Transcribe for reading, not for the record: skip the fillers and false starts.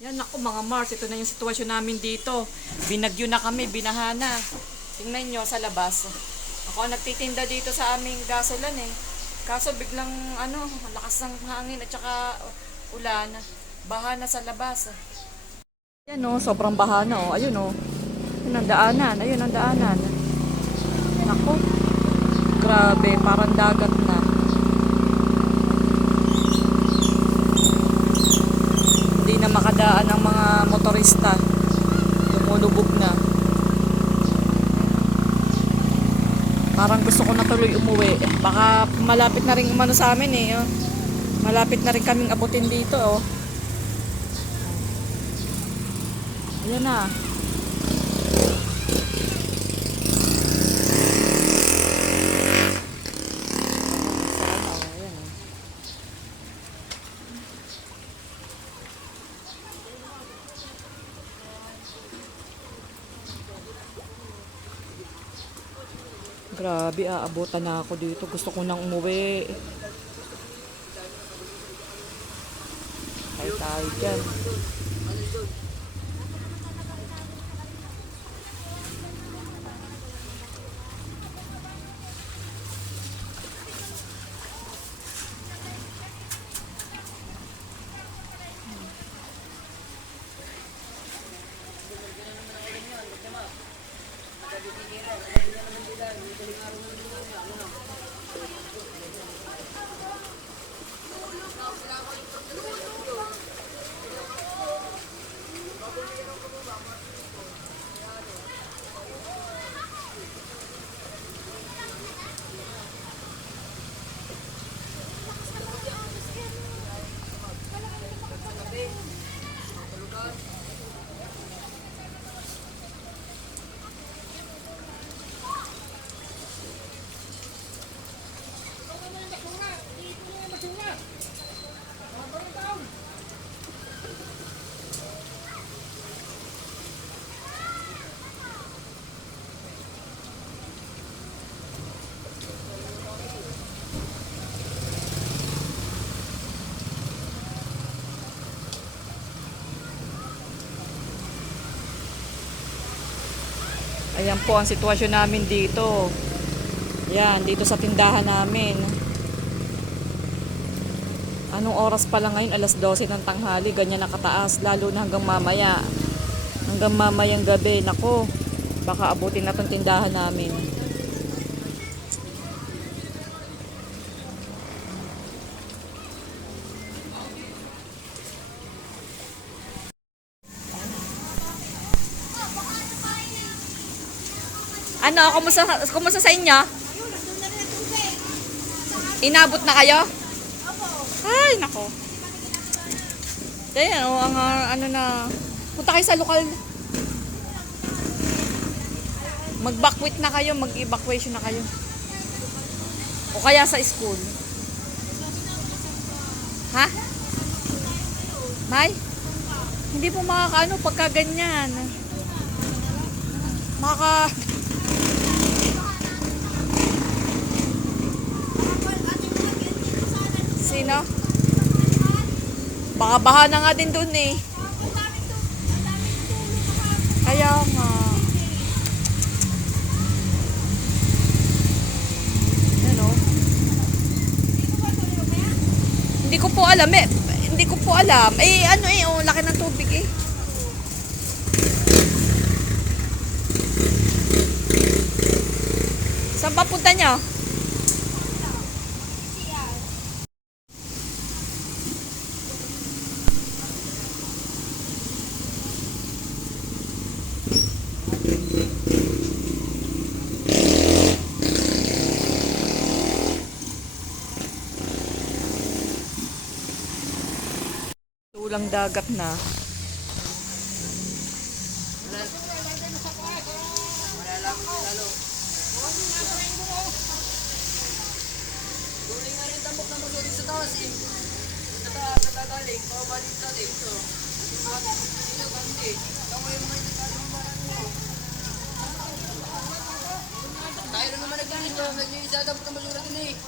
Yan ako mga Mars, ito na yung sitwasyon namin dito. Binagyo na kami, binahana. Tingnan nyo sa labas. Ako ang nagtitinda dito sa aming gasolan eh. Kaso biglang ang lakas ng hangin at saka ulan. Baha na sa labas. Yan o, sobrang baha na o. Ayun o. Ayun ang daanan. Ayun ang daanan. Nako. Grabe, parang dagat na. Hindi na makadaan ang mga motorista. Lumulubog na. Parang gusto ko na tuloy umuwi. Baka malapit na rin umano sa amin eh. Oh. Malapit na rin kaming abutin dito. Oh. Ayan na. Grabe, aabutan na ako dito. Gusto ko nang umuwi. Tayo dyan. Ayan po ang sitwasyon namin dito. Yan, dito sa tindahan namin. Anong oras pa lang ngayon? Alas 12 ng tanghali. Ganyan nakataas. Lalo na hanggang mamaya. Hanggang mamayang gabi. Nako, baka abutin na tong tindahan namin. Ano, kumusta sa inyo? Inabot na kayo? Ay, nako. Ayan, ang ano na. Punta kayo sa lokal. Mag-backwit na kayo, mag-evacuation na kayo. O kaya sa school. Ha? May? Hindi po makakaano pagka ganyan. Sino? Baka baha na nga din doon eh. Kaya nga. Ano? Hindi ko po alam eh. Hindi ko po alam. Eh ano eh, oh, laki ng tubig eh. Saan papunta niya? Tulang dagat na. Tayo na naman nag-iisa, dapat ang basura din eh.